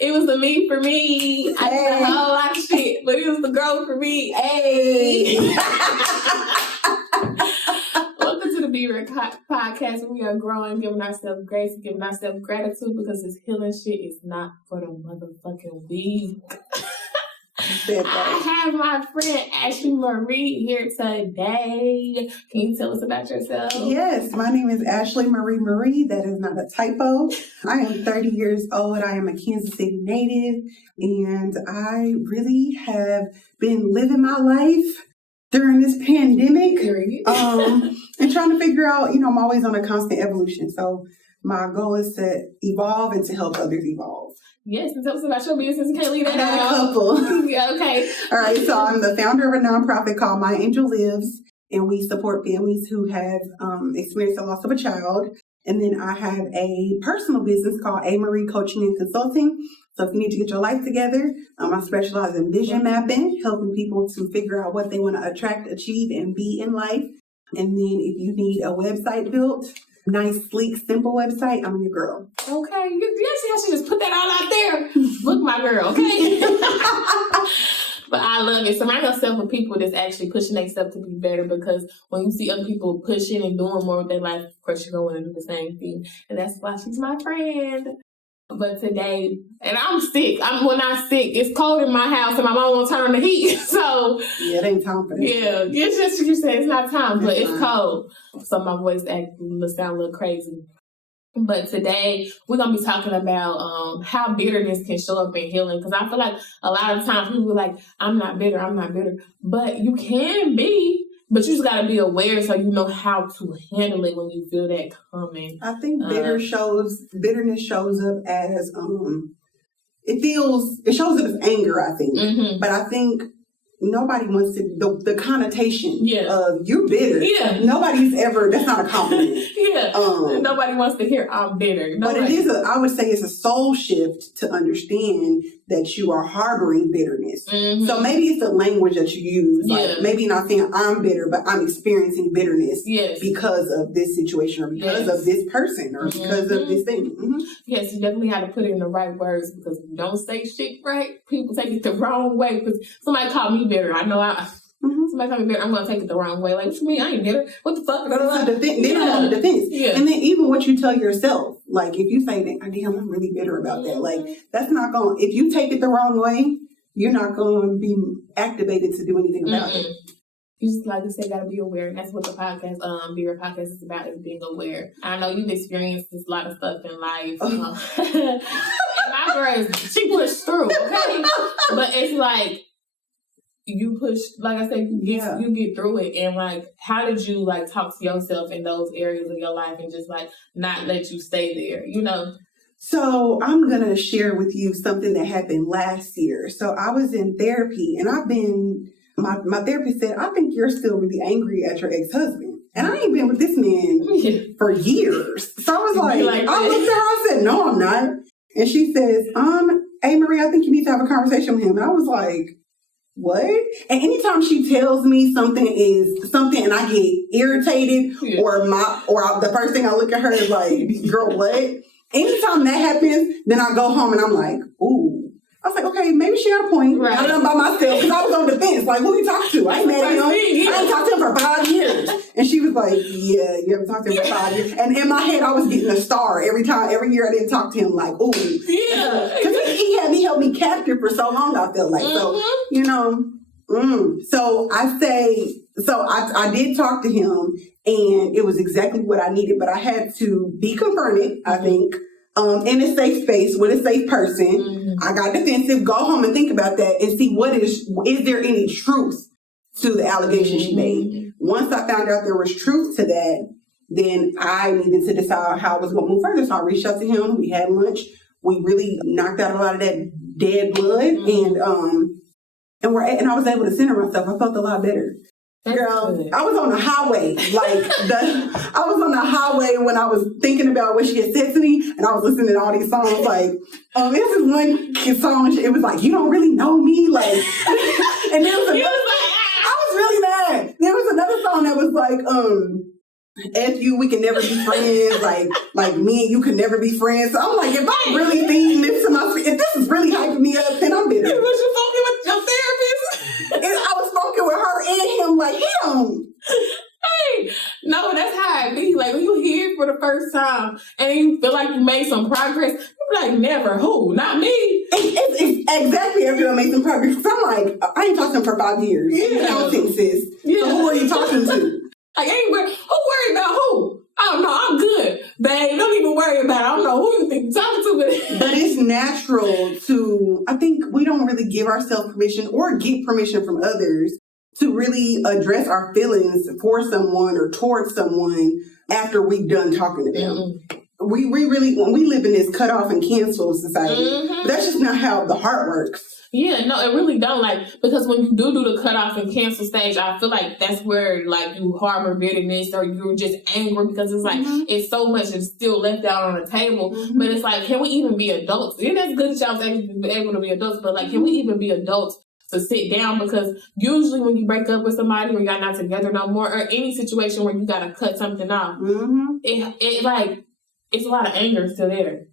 It was the me for me. I did a whole lot of shit, but it was the girl for me. Hey. Welcome to the Be Real Podcast. We are growing, giving ourselves grace, giving ourselves gratitude because this healing shit is not for the motherfucking weak. I have my friend Ashley Marie here today. Can you tell us about yourself? Yes, my name is Ashley Marie. That is not a typo. I am 30 years old. I am a Kansas City native, and I really have been living my life during this pandemic and trying to figure out, I'm always on a constant evolution. So my goal is to evolve and to help others evolve. Yes, and tell us about your business. You can't leave that out. A couple. Yeah, okay. All right, so I'm the founder of a nonprofit called My Angel Lives, and we support families who have experienced the loss of a child. And then I have a personal business called A. Marie Coaching and Consulting. So if you need to get your life together, I specialize in vision mapping, helping people to figure out what they want to attract, achieve, and be in life. And then if you need a website built, nice, sleek, simple website, I'm your girl. Okay. You see how she just put that all out there? Look, my girl, okay? But I love it. Surround yourself with people that's actually pushing themselves to be better, because when you see other people pushing and doing more with their life, of course you're going to do the same thing. And that's why she's my friend. But today, and I'm sick. When I'm sick, it's cold in my house and my mom won't turn on the heat. So yeah, it ain't time for that. Yeah, it's just what you said. It's not time, but it's cold. So my voice sound a little crazy. But today, we're going to be talking about how bitterness can show up in healing. Because I feel like a lot of times people are like, I'm not bitter. But you can be. But you just got to be aware so you know how to handle it when you feel that coming. I think bitterness shows up as, it shows up as anger, I think. Mm-hmm. But I think nobody wants to, the connotation of you bitter. Yeah. Nobody's ever, that's not a compliment. Yeah. Nobody wants to hear I'm bitter. But it is I would say it's a soul shift to understand that you are harboring bitterness. Mm-hmm. So maybe it's the language that you use. Like maybe not saying I'm bitter, but I'm experiencing bitterness because of this situation or because of this person or because of this thing. Mm-hmm. Yes, you definitely have to put it in the right words, because if you don't say shit right, people take it the wrong way. Because somebody called me bitter. I know somebody called me bitter, I'm going to take it the wrong way. Like, what you mean? I ain't bitter. What the fuck? They don't want a defense. Yeah. And then even what you tell yourself, like if you say, damn, I'm really bitter about that. Like, that's not going, if you take it the wrong way, you're not going to be activated to do anything about it. You just, like you said, got to be aware. And that's what the podcast, Be Real Podcast is about, is being aware. I know you've experienced a lot of stuff in life. And my girl, she pushed through, okay? But it's like, you push, like I said, you get through it. And like, how did you like talk to yourself in those areas of your life and just like not let you stay there, So I'm going to share with you something that happened last year. So I was in therapy, and my therapist said, I think you're still really angry at your ex-husband. And I ain't been with this man for years. So I was like I looked at her, I said, no, I'm not. And she says, hey, Marie, I think you need to have a conversation with him. And I was like, what? And anytime she tells me something and I get irritated or the first thing I look at her is like, girl, what? Anytime that happens, then I go home and I'm like, ooh. I was like, okay, maybe she had a point. Right. I done by myself because I was on the fence. Like, who you talk to? I ain't mad at him. I ain't talked to him for 5 years. And she was like, yeah, you haven't talked to him for 5 years. And in my head, I was getting a star every year I didn't talk to him. Like, ooh. Yeah. Because he held me captive for so long, I felt like. So, So I did talk to him, and it was exactly what I needed. But I had to be confronted, I think. In a safe space with a safe person. Mm-hmm. I got defensive. Go home and think about that and see is there any truth to the allegation she made. Once I found out there was truth to that, then I needed to decide how I was going to move further. So I reached out to him. We had lunch. We really knocked out a lot of that dead blood, and I was able to center myself. I felt a lot better. Girl, I was on the highway, I was on the highway when I was thinking about what she had said to me, and I was listening to all these songs, like, this is one song, it was like, you don't really know me, like, and there was I was really mad. There was another song that was like, F you, we can never be friends, like me and you can never be friends. So I'm like, if I really think this to myself, if this is really time, and then you feel like you made some progress, you be like, never. Who? Not me. It's exactly after I made some progress. Cause I'm like, I ain't talked to him for 5 years. Yeah. Counting, sis. Yeah. So who are you talking to? Like, who worried about who? I don't know. I'm good, babe. Don't even worry about it. I don't know who you think you're talking to, But it's natural to, I think we don't really give ourselves permission or get permission from others to really address our feelings for someone or towards someone after we've done talking to them. Mm-mm. We really, when we live in this cut off and cancel society, Mm-hmm. but that's just not how the heart works. Yeah, no, it really don't. Like, because when you do the cutoff and cancel stage, I feel like that's where, like, you harbor bitterness or you're just angry because it's like, it's so much that's still left out on the table. But it's like, can we even be adults? And that's good that y'all was able to be adults, but like, can we even be adults to sit down? Because usually when you break up with somebody or y'all not together no more, or any situation where you got to cut something off, it's a lot of anger still there.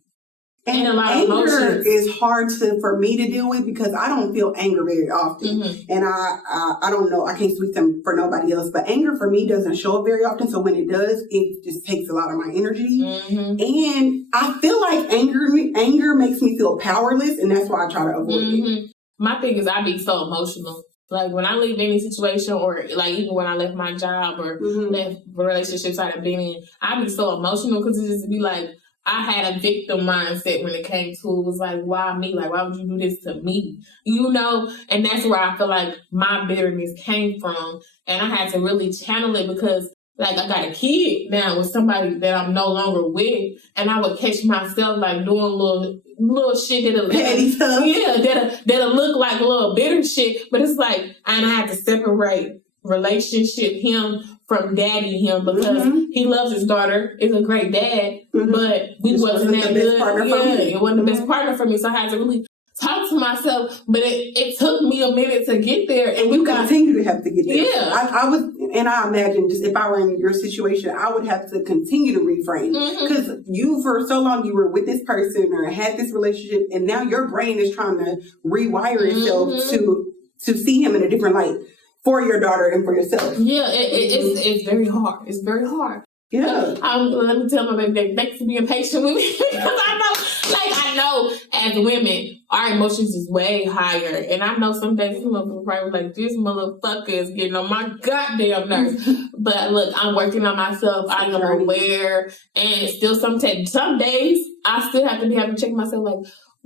And a lot of anger emotions. is hard for me to deal with because I don't feel anger very often. And I don't know, I can't speak for nobody else, but anger for me doesn't show up very often. So when it does, it just takes a lot of my energy. And I feel like anger makes me feel powerless, and that's why I try to avoid it. My thing is I be so emotional. Like when I leave any situation or like even when I left my job or left relationships I've been in, I be so emotional because it just be like, I had a victim mindset when it came to it. Was like, why me? Like, why would you do this to me? You know? And that's where I feel like my bitterness came from. And I had to really channel it because, like, I got a kid now with somebody that I'm no longer with. And I would catch myself, like, doing little shit that'll... Petty stuff. Yeah, that'll look like a little bitter shit. But it's like, and I had to separate relationship him from daddy him because he loves his daughter, is a great dad, but we wasn't that good. It wasn't the best partner for me, so I had to really talk to myself. But it took me a minute to get there, and you continue to have to get there. Yeah, I imagine just if I were in your situation, I would have to continue to reframe because you for so long you were with this person or had this relationship, and now your brain is trying to rewire itself to see him in a different light. For your daughter and for yourself. Yeah, it's very hard. It's very hard. Yeah. Let me tell my baby, thanks for being patient with me because I know as women, our emotions is way higher. And I know some days some of them probably like, this motherfucker is getting on my goddamn nerves. But look, I'm working on myself. I am aware. And still some days, I still have to check myself like,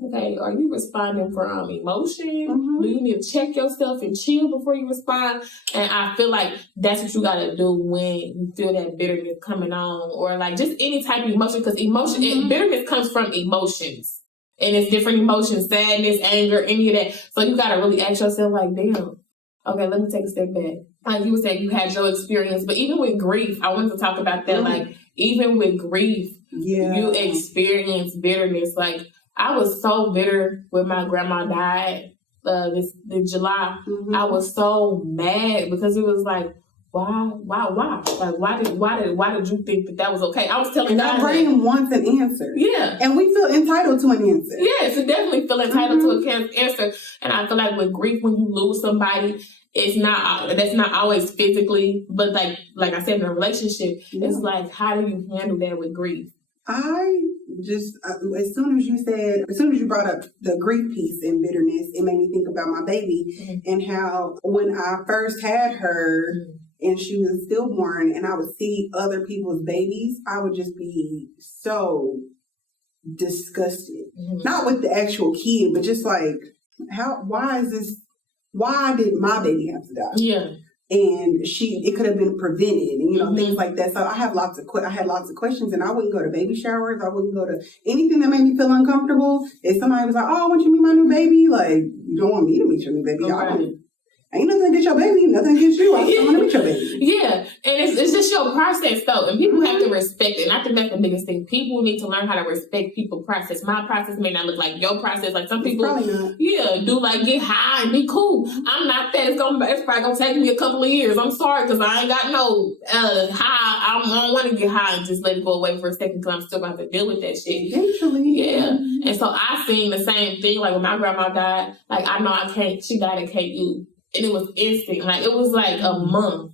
okay, are you responding from emotion? Do you need to check yourself and chill before you respond? And I feel like that's what you got to do when you feel that bitterness coming on or like just any type of emotion because bitterness comes from emotions. And it's different emotions, sadness, anger, any of that. So you got to really ask yourself like, damn, okay, let me take a step back. Like you were saying, you had your experience, but even with grief, I wanted to talk about that. Like even with grief, you experience bitterness. Like, I was so bitter when my grandma died this July. I was so mad because it was like, why? Like, why did you think that was okay? I was telling God. And our brain wants an answer. Yeah. And we feel entitled to an answer. Yes, it definitely feel entitled to an answer. And I feel like with grief, when you lose somebody, that's not always physically, but like I said, in a relationship, it's like, how do you handle that with grief? As soon as you brought up the grief piece and bitterness, it made me think about my baby and how when I first had her and she was stillborn and I would see other people's babies, I would just be so disgusted. Not with the actual kid, but just like, why did my baby have to die? Yeah. And it could have been prevented, and things like that. So I had lots of questions, and I wouldn't go to baby showers. I wouldn't go to anything that made me feel uncomfortable. If somebody was like, "Oh, I want you to meet my new baby," like, you don't want me to meet your new baby. Okay. Ain't nothing against your baby, nothing against you. I want to meet your baby. Yeah, and it's just your process though, and people have to respect it. And I think that's the biggest thing. People need to learn how to respect people's process. My process may not look like your process. Like some people, do like get high and be cool. I'm not that. It's probably gonna take me a couple of years. I'm sorry because I ain't got no high. I don't want to get high and just let it go away for a second because I'm still going to have to deal with that shit. Eventually, yeah. And so I seen the same thing. Like when my grandma died, like I know I can't. She died at KU. And it was instant. Like, it was like a month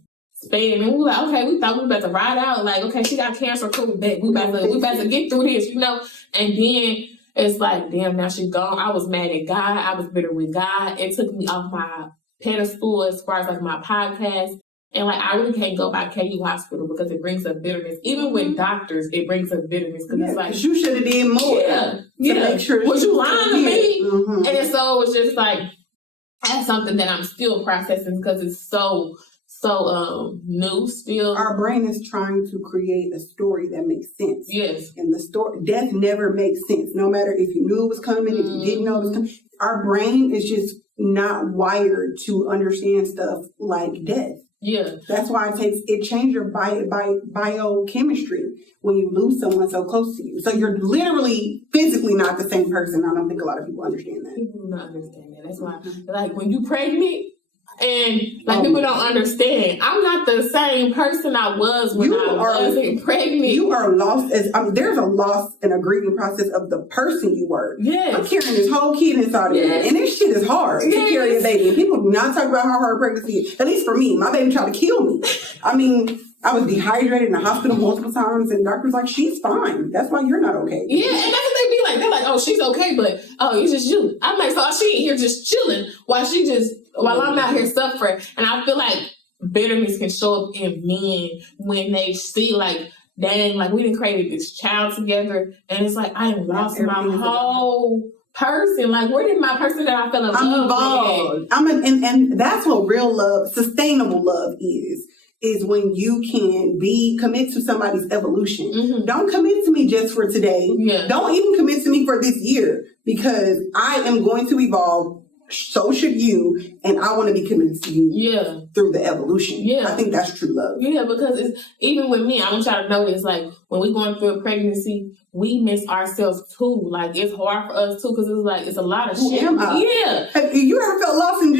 spam, and we were like, okay, we thought we were about to ride out. Like, okay, she got cancer, cool, bet we about to get through this, you know. And then it's like, damn, now she's gone. I was mad at God. I was bitter with God. It took me off my pedestal as far as like my podcast. And like, I really can't go by KU Hospital because it brings up bitterness. Even with doctors, it brings up bitterness because it's like, you should have did more. Yeah. Make sure was you lying to me? Mm-hmm. And so it's just like, that's something that I'm still processing because it's so new still. Our brain is trying to create a story that makes sense. Yes. And the story, death never makes sense. No matter if you knew it was coming, if you didn't know it was coming. Our brain is just not wired to understand stuff like death. Yeah. That's why it changes your biochemistry when you lose someone so close to you. So you're literally physically not the same person. I don't think a lot of people understand that. People do not understand that. That's why, like, when you pregnant, and like people don't understand, I'm not the same person I was when I wasn't pregnant. You are lost there's a loss and a grieving process of the person you were. Yes. I'm carrying this whole kid inside of me, and this shit is hard to carry a baby. And people do not talk about how hard pregnancy is. At least for me, my baby tried to kill me. I mean, I was dehydrated in the hospital multiple times, and doctors like, she's fine. That's why you're not okay. Yeah, and that's what they be like. They're like, oh, she's okay, but oh, it's just you. I'm like, so she ain't here just chilling while I'm out here suffering. And I feel like bitterness can show up in men when they see like, dang, like we done created this child together, and it's like I lost my whole person. Like, where did my person that I fell in love with? And that's what real love, sustainable love is when you can commit to somebody's evolution. Mm-hmm. Don't commit to me just for today. Yeah. Don't even commit to me for this year, because I am going to evolve. So should you, and I want to be committed to you through the evolution. Yeah. I think that's true love. Yeah, because it's even with me, I want y'all to notice, like, when we going through a pregnancy, we miss ourselves too. Like, it's hard for us too, because it's like, it's a lot of shit. Am I? Yeah. Have you ever felt lost in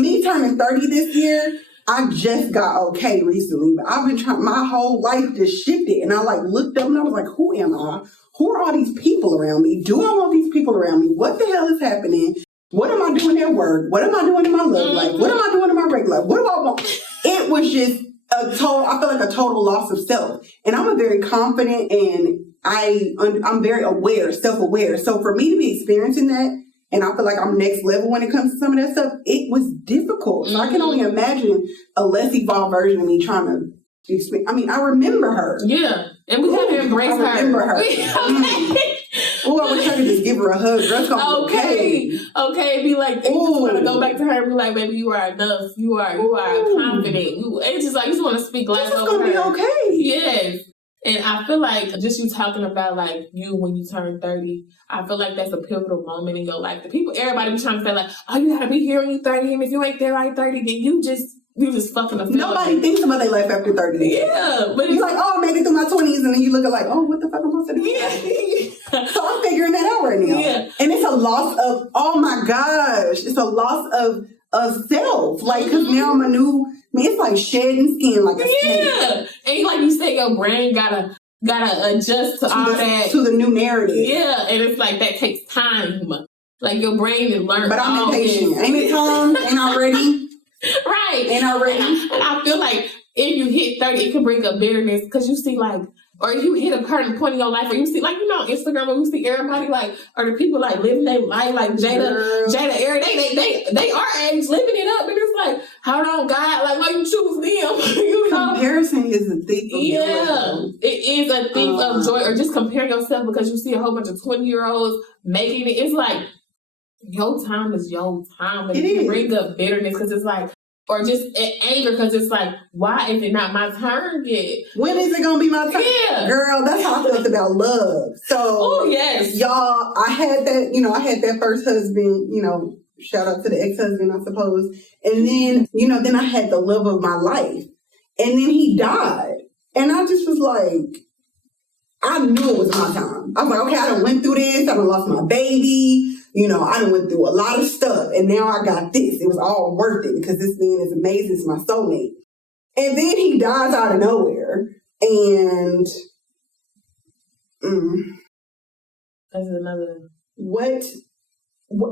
me turning 30 this year? I just got okay recently, but I've been trying, my whole life just shifted, and I like looked up and I was like, who am I? Who are all these people around me? Do I want these people around me? What the hell is happening? What am I doing at work? What am I doing in my love life? What am I doing in my regular life? What do I want? It was just I feel like a total loss of self. And I'm a very confident and I'm very aware, self-aware. So for me to be experiencing that, and I feel like I'm next level when it comes to some of that stuff, it was difficult. So I can only imagine a less evolved version of me trying to experience. I mean, I remember her. Yeah. And we have to embrace her. I remember her. Oh, I wish I could just give her a hug. That's gonna be okay. Okay, be like, you just want to go back to her and be like, baby, you are enough. You are confident. It's just like, you just want to speak life over her. It's gonna be okay. Yes. And I feel like just you talking about like you when you turn 30, I feel like that's a pivotal moment in your life. Everybody be trying to say like, oh, you gotta be here when you 30, and if you ain't there by 30, then you just fucking a feeling. Nobody thinks about their life after 30. Yeah. But you're like, oh, I made it through my 20s, and then you look at like, oh, what the fuck am I supposed to do? Yeah. So I'm figuring that out right now. Yeah. And it's a loss of, oh my gosh, it's a loss of self. Like, because now I'm it's like shedding skin like a snake. Yeah. And like you said, your brain gotta adjust to all that. To the new narrative. Yeah. And it's like, that takes time. Like, your brain is learning. But I'm impatient. Ain't it time? Ain't I ready? Right. Ain't I ready? And I feel like if you hit 30, it can bring up bitterness, because you see like, or if you hit a certain point in your life where you see, like, you know, Instagram, where you see everybody like, or the people like living their life, like Jada, Eric, they are age living it up, and it's like, hold on, God, like, why you choose them? You know? Comparison is a thief of joy. Yeah, it is a thief of joy, or just compare yourself because you see a whole bunch of 20-year-olds making it. It's like, your time is your time, and it can bring up bitterness because it's like, or just anger because it's like, why is it not my turn yet? When is it gonna be my turn? Yeah, girl, that's how I felt about love. So, oh yes, y'all, I had that first husband. Shout out to the ex-husband, I suppose. And then, then I had the love of my life, and then he died, and I just was like, I knew it was my time. I was like, okay, I done went through this. I done lost my baby. I done went through a lot of stuff, and now I got this. It was all worth it because this man is amazing. It's my soulmate. And then he dies out of nowhere, and that's another. What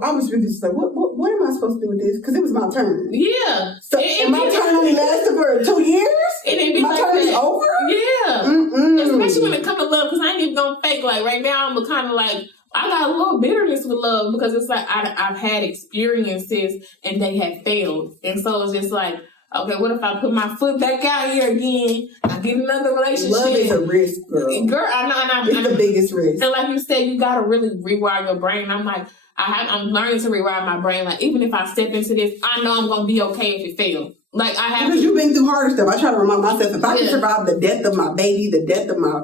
I was really just like, what what am I supposed to do with this? Because it was my turn. Yeah. So, and my turn only lasted for 2 years? And it be My like turn is that. over? Yeah. Mm-mm. Especially when it comes to love, because I ain't even gonna fake. Like right now, I'm kind of like, I got a little bitterness with love because it's like I've had experiences and they have failed. And so it's just like, okay, what if I put my foot back out here again? I get another relationship. Love is a risk, girl. Girl, I know. It's the biggest risk. And like you said, you gotta really rewire your brain. I'm like, I'm learning to rewire my brain. Like even if I step into this, I know I'm gonna be okay if it fails. Like I have because you've been through harder stuff. I try to remind myself if I can Yeah. survive the death of my baby, the death of my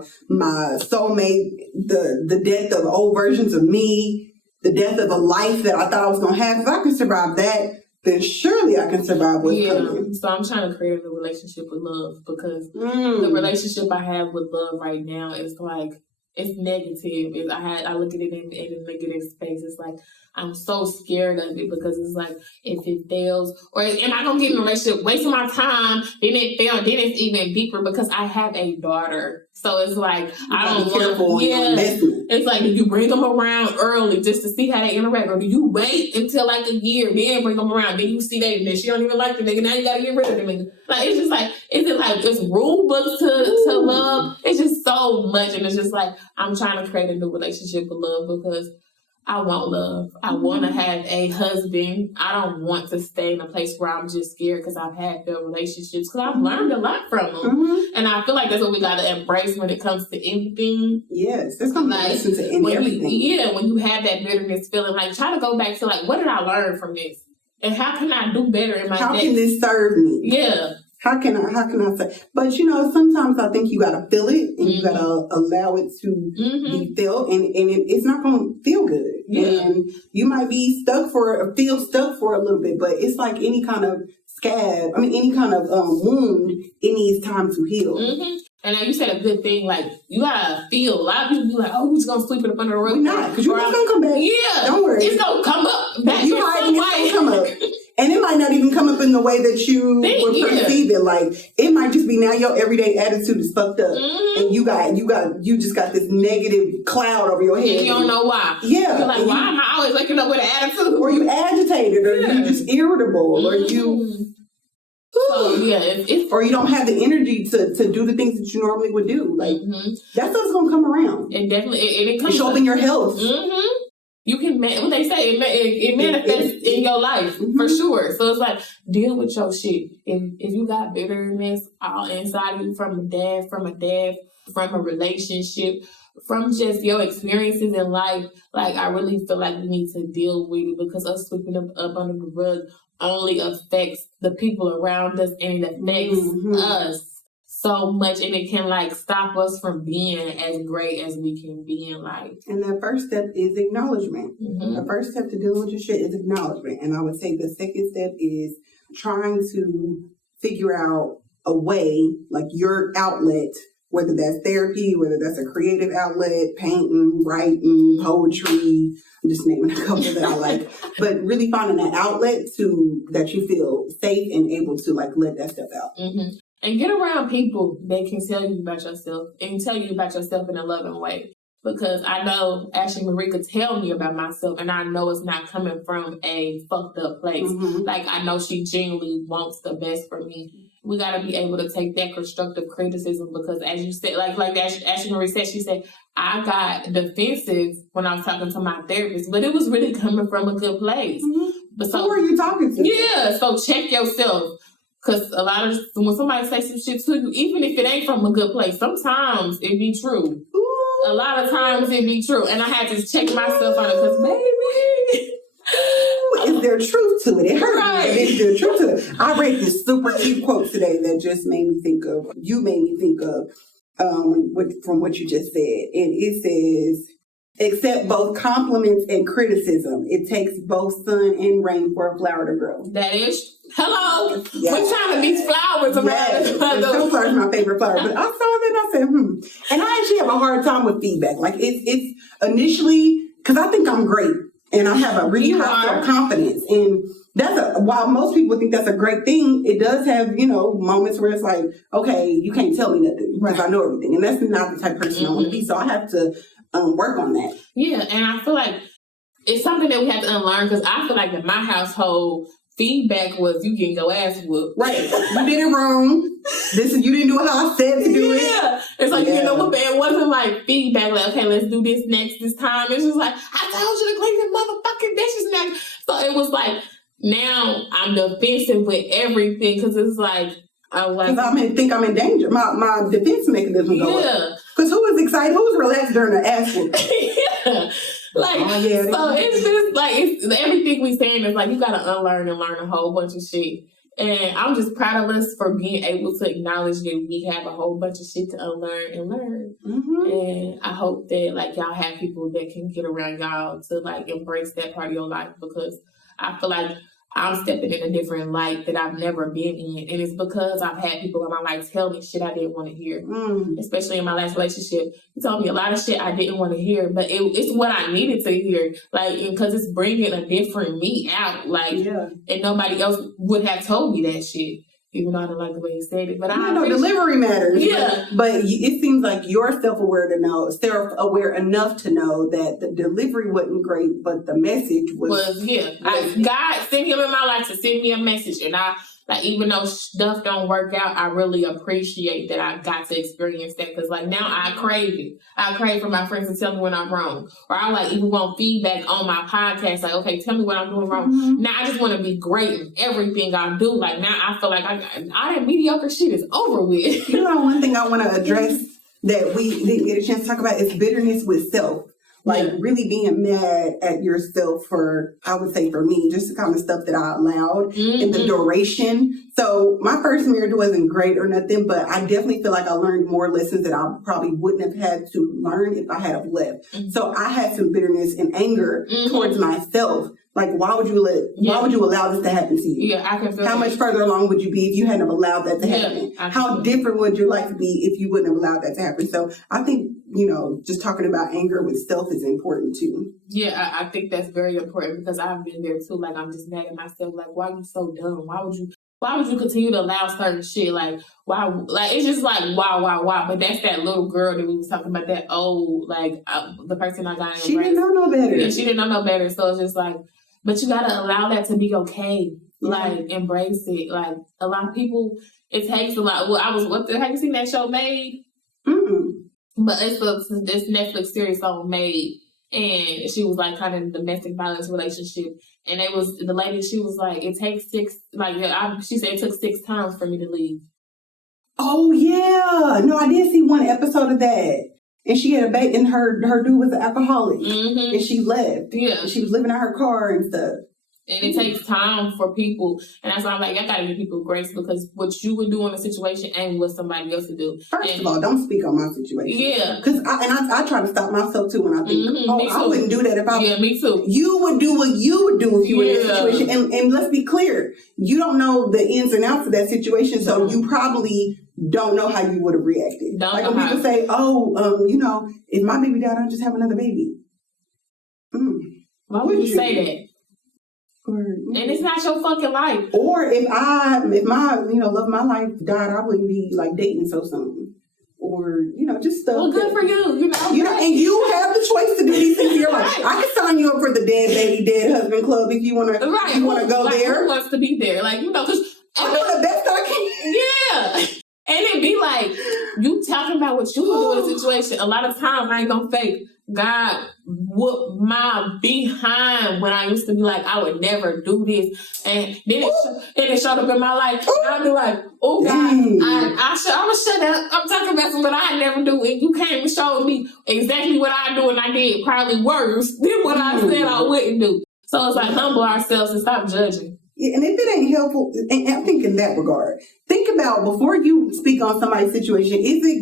soulmate, the death of old versions of me, the death of a life that I thought I was gonna have. If I can survive that, then surely I can survive what's coming. So I'm trying to create a new relationship with love because the relationship I have with love right now is like it's negative. I look at it in a negative space. It's like I'm so scared of it because it's like if it fails, or am I gonna get in a relationship, wasting my time? Then it failed. Then it's even deeper because I have a daughter. So it's like I don't careful. Yeah, it's like do you bring them around early just to see how they interact, or do you wait until like a year then bring them around? Then you see that and then she don't even like the nigga. Now you gotta get rid of the nigga. Like it's just like is it like just rule books to love? It's just so much, and it's just like I'm trying to create a new relationship with love because I want love. I want to have a husband. I don't want to stay in a place where I'm just scared because I've had failed relationships because I've learned a lot from them. And I feel like that's what we got to embrace when it comes to anything. Yes, there's something to listen to in everything. When you have that bitterness feeling, like try to go back to like, what did I learn from this? And how can I do better in my How can this serve me? Yeah. How can I say? But sometimes I think you gotta feel it and you gotta allow it to be felt, and it's not gonna feel good. Yeah. And you might feel stuck for a little bit, but it's like any kind of scab. I mean, any kind of wound. It needs time to heal. And now you said a good thing, like you gotta feel. A lot of people be like, "Oh, we're just gonna sweep it up under the rug." We're not, because you're not gonna come back. Yeah, don't worry, it's gonna come up back. You hiding, it's gonna come up. And it might not even come up in the way that you would perceive it. Like it might just be now your everyday attitude is fucked up, and you just got this negative cloud over your head. And you don't know why. Yeah, you're like, why am I always waking up with an attitude? Or you agitated, or you just irritable, or you. So, or you don't have the energy to do the things that you normally would do. Like that stuff's gonna come around. And definitely, it comes show up in your health. You can, what they say, it manifests in your life for sure. So it's like, deal with your shit. If you got bitterness all inside of you from a dad, from a relationship, from just your experiences in life, like I really feel like we need to deal with it because us sweeping up under the rug only affects the people around us and it affects us so much, and it can like stop us from being as great as we can be in life. And that first step is acknowledgement. The first step to dealing with your shit is acknowledgement. And I would say the second step is trying to figure out a way, like your outlet, whether that's therapy, whether that's a creative outlet, painting, writing, poetry. I'm just naming a couple that I like. But really finding that outlet that you feel safe and able to like let that stuff out. And get around people that can tell you about yourself and tell you about yourself in a loving way. Because I know Ashley Marie could tell me about myself and I know it's not coming from a fucked up place. Like I know she genuinely wants the best for me. We got to be able to take that constructive criticism because as you said, like Ashley Marie said, she said, I got defensive when I was talking to my therapist, but it was really coming from a good place. But so, who are you talking to? Yeah, so check yourself. Because a lot of, when somebody says some shit to you, even if it ain't from a good place, sometimes it be true. A lot of times it be true. And I had to check myself on it because, baby. Is there truth to it? It hurt me. Is there truth to it? I read this super cute quote today that just made me think of, from what you just said. And it says, accept both compliments and criticism. It takes both sun and rain for a flower to grow. That is, hello. Yes. We're trying to be flowers around us. Sunflower is my favorite flower. But I saw that and I said, And I actually have a hard time with feedback. Like it's initially, because I think I'm great. And I have a really high self-confidence. And while most people think that's a great thing, it does have, moments where it's like, okay, you can't tell me nothing because I know everything. And that's not the type of person I want to be. So I have to work on that. Yeah, and I feel like it's something that we have to unlearn because I feel like in my household, feedback was you getting your ass whooped. Right. You did it wrong. You didn't do it how I said to do it. Yeah. It's like, you know, it wasn't like feedback, like, okay, let's do this next this time. It's just like, I told you to clean the motherfucking dishes next. So it was like, now I'm defensive with everything because it's like, because I think I'm in danger. My defense mechanism goes up. Because who was excited? Who was relaxed during the ass whooping? Yeah. Like, so it's just like, everything we saying is like, you got to unlearn and learn a whole bunch of shit. And I'm just proud of us for being able to acknowledge that we have a whole bunch of shit to unlearn and learn. Mm-hmm. And I hope that, like, y'all have people that can get around y'all to, like, embrace that part of your life because I feel like I'm stepping in a different light that I've never been in. And it's because I've had people in my life tell me shit I didn't want to hear. Especially in my last relationship. He told me a lot of shit I didn't want to hear, but it's what I needed to hear. Like, because it's bringing a different me out. Like, and nobody else would have told me that shit. Even though I don't like the way he said it. But I know delivery matters. Yeah. But it seems like you're self-aware enough to know that the delivery wasn't great, but the message was God sent him in my life to send me a message. And even though stuff don't work out, I really appreciate that I got to experience that. Because, like, now I crave it. I crave for my friends to tell me when I'm wrong. Or I, like, even want feedback on my podcast. Like, okay, tell me what I'm doing wrong. Mm-hmm. Now I just want to be great in everything I do. Like, now I feel like all that mediocre shit is over with. You know, one thing I want to address that we didn't get a chance to talk about is bitterness with self. Like, really being mad at yourself for, I would say for me, just the kind of stuff that I allowed in the duration. So my first marriage wasn't great or nothing, but I definitely feel like I learned more lessons that I probably wouldn't have had to learn if I had have left. So I had some bitterness and anger towards myself. Like, why would you allow this to happen to you? Yeah, I can feel How much further along would you be if you hadn't have allowed that to happen? How different would your life be if you wouldn't have allowed that to happen? So I think, you know, just talking about anger with self is important too. Yeah, I think that's very important because I've been there too. Like, I'm just mad at myself. Like, why are you so dumb? Why would you continue to allow certain shit? Like, why? Like, it's just like, why? But that's that little girl that we was talking about, that old, like, the person I got in. She didn't know no better. Yeah, she didn't know no better. So it's just like, but you gotta allow that to be okay. Like, embrace it. Like, a lot of people, it takes a lot. Well, have you seen that show Made? But it's this Netflix series on Made. And she was like kind of domestic violence relationship. And the lady, she was like, it takes she said it took 6 times for me to leave. Oh, yeah. No, I did see one episode of that. And she had a baby, and her dude was an alcoholic. And she left. Yeah. And she was living in her car and stuff. And it takes time for people. And that's why I'm like, I gotta give people grace because what you would do in a situation ain't what somebody else would do. First of all, don't speak on my situation. Yeah. Because I try to stop myself too when I think, I wouldn't do that if I... Yeah, me too. You would do what you would do if you were in that situation. And let's be clear, you don't know the ins and outs of that situation, so you probably don't know how you would have reacted. Like when people say, you know, if my baby died, I'll just have another baby. Why would you say that? And it's not your fucking life. Or if my love of my life died, I wouldn't be like dating so soon. Or, you know, just stuff. Well, good for you. You know, and you have the choice to do these things in your life. I can sign you up for the dead baby, dead husband club if you want to. Right. You want to go there. Who wants to be there? Like, you know, because I do the best I can. Yeah. And it be like, you talking about what you would do in a situation. A lot of times, I ain't gonna fake. God whooped my behind when I used to be like, I would never do this. And then it showed up in my life. And I'd be like, oh, God, I'm going to shut up. I'm talking about something I never do. And you came and showed me exactly what I do, and I did probably worse than what I said I wouldn't do. So it's like, humble ourselves and stop judging. Yeah, and if it ain't helpful, and I think in that regard, think about before you speak on somebody's situation, is that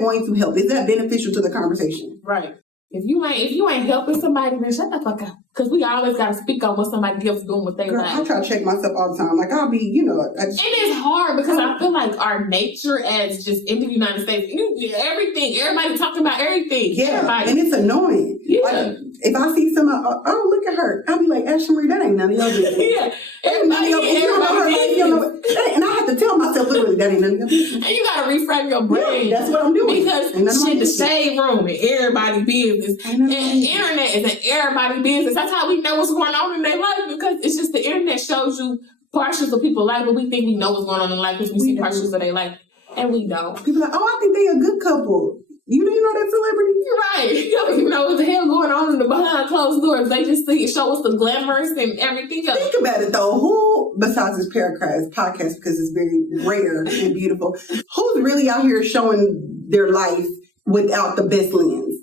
going to help? Is that beneficial to the conversation? Right. If you ain't helping somebody, then shut the fuck up. Because we always got to speak on what somebody else doing with their life. I try to check myself all the time. Like, I'll be, you know. And it's hard because I feel like our nature as just in the United States, everybody talking about everything. Yeah, everybody. And it's annoying. Yeah. Like, if I see someone, oh, look at her. I'll be like, Ashley Marie, that ain't none of your business. Yeah. Everybody, and I have to tell myself, literally, that ain't none of your business. And you gotta reframe your brain. Yeah, that's what I'm doing. Because shit, the shade room and everybody business. And the internet is an everybody business. That's how we know what's going on in their life, because it's just the internet shows you partials of people's life, but we think we know what's going on in life because we see partials of their life. And we don't. People are like, oh, I think they a good couple. You didn't know that celebrity? You're right. You don't even know what the hell going on in the behind closed doors. They just show us the glamours and everything else. Think about it though. Who, besides this Paracast podcast, because it's very rare and beautiful, who's really out here showing their life without the best lens?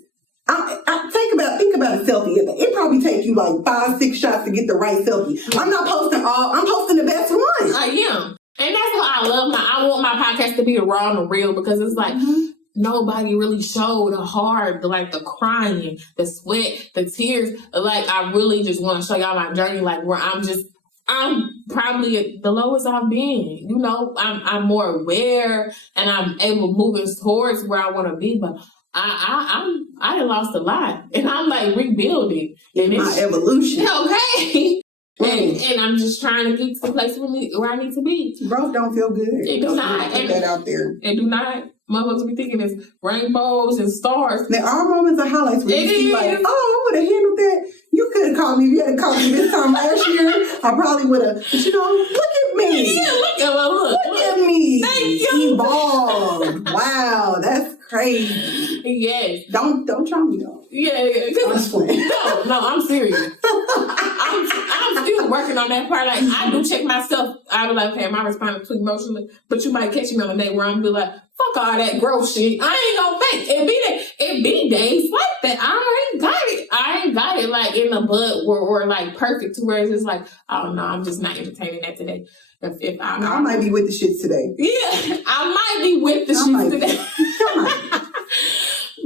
Think about a selfie. It probably takes you like 5-6 shots to get the right selfie. I'm not posting I'm posting the best one. I am. And that's why I want my podcast to be raw and real, because it's like, nobody really showed the hard, the crying, the sweat, the tears. Like, I really just want to show y'all my journey, like, where I'm probably at the lowest I've been. You know, I'm more aware and I'm able moving towards where I want to be, but I done lost a lot, and I'm like rebuilding. And my evolution. Okay. And I'm just trying to get to the place where I need to be. Growth don't feel good. It do not. Put that out there. It do not. Motherfuckers be thinking it's rainbows and stars. There are moments of highlights where you see like, oh, I would have handled that. You could have called me. If you had called me this time last year, I probably would have. But you know, look at me. Yeah, look at me. Thank you. Evolved. Wow, that's crazy. Yes. Don't try me though. Yeah. No, I'm serious. I'm still working on that part. Like, I do check myself. I be like, okay, am I responding too emotionally? But you might catch me on a day where I'm be like, fuck all that growth shit. I ain't gonna fake. It be days like that. I ain't got it like in the bud or like perfect to where it's just like, oh no, I'm just not entertaining that today. If I might be with the shits today. Yeah, I might be with the shits today.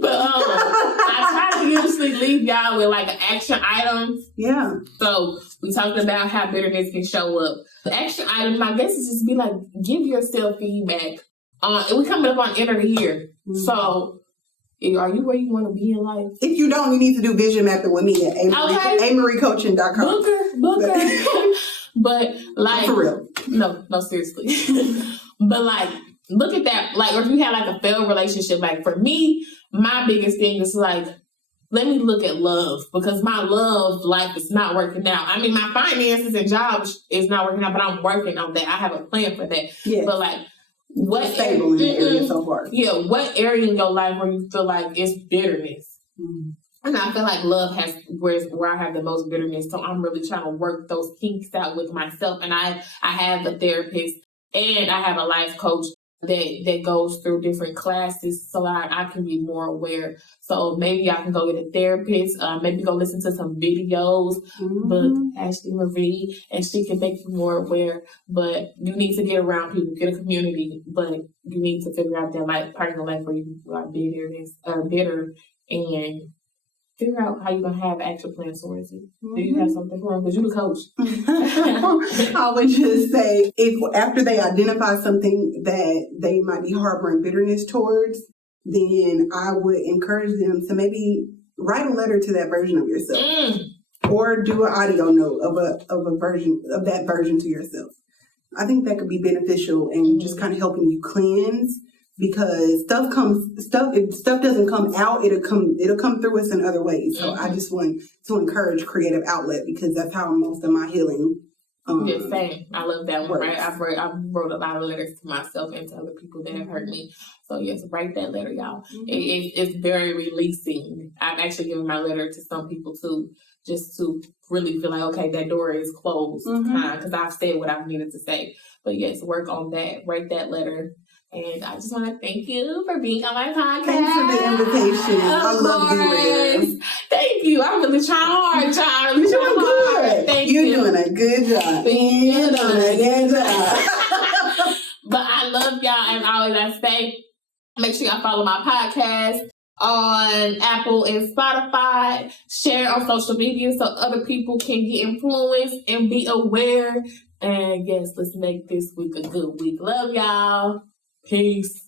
But I try to usually leave y'all with like an action item. Yeah. So we talked about how bitterness can show up. The action item, my guess is just be like, give yourself feedback. And we coming up on end of the year. Mm-hmm. So are you where you want to be in life? If you don't, you need to do vision mapping with me at amariecoaching.com. Booker. But like, for real. No, seriously. But like, look at that. Like, or if you had like a failed relationship, like for me, my biggest thing is like, let me look at love, because my love life is not working out. I mean, my finances and jobs is not working out, but I'm working on that. I have a plan for that. Yes. But like, what stable in the area so far? Yeah, what area in your life where you feel like it's bitterness? Mm-hmm. And I feel like love has where I have the most bitterness. So I'm really trying to work those kinks out with myself. And I have a therapist and I have a life coach that goes through different classes so I can be more aware. So maybe I can go get a therapist, maybe go listen to some videos, book Ashley Marie, and she can make you more aware. But you need to get around people, get a community, but you need to figure out that life, part of your life where you are bitter, and figure out how you're going to have action plans towards it. Do you have something for them? Because you're the coach. I would just say, if after they identify something that they might be harboring bitterness towards, then I would encourage them to maybe write a letter to that version of yourself. Or do an audio note of a version of that version to yourself. I think that could be beneficial and just kind of helping you cleanse. Because if stuff doesn't come out, it'll come through us in other ways. So I just want to encourage creative outlet, because that's how most of my healing. Yeah, same. I love that one. Right, I wrote a lot of letters to myself and to other people that have hurt me. So yes, write that letter, y'all. It's very releasing. I've actually given my letter to some people too, just to really feel like, okay, that door is closed, because I've said what I've needed to say. But yes, work on that. Write that letter. And I just want to thank you for being on my podcast. Thanks for the invitation. I love you. Thank you. I'm really trying hard, child. You're doing good. Thank you. You're doing a good job. You're doing a good job. But I love y'all. And always I say, make sure y'all follow my podcast on Apple and Spotify. Share on social media so other people can get influenced and be aware. And yes, let's make this week a good week. Love y'all. Peace.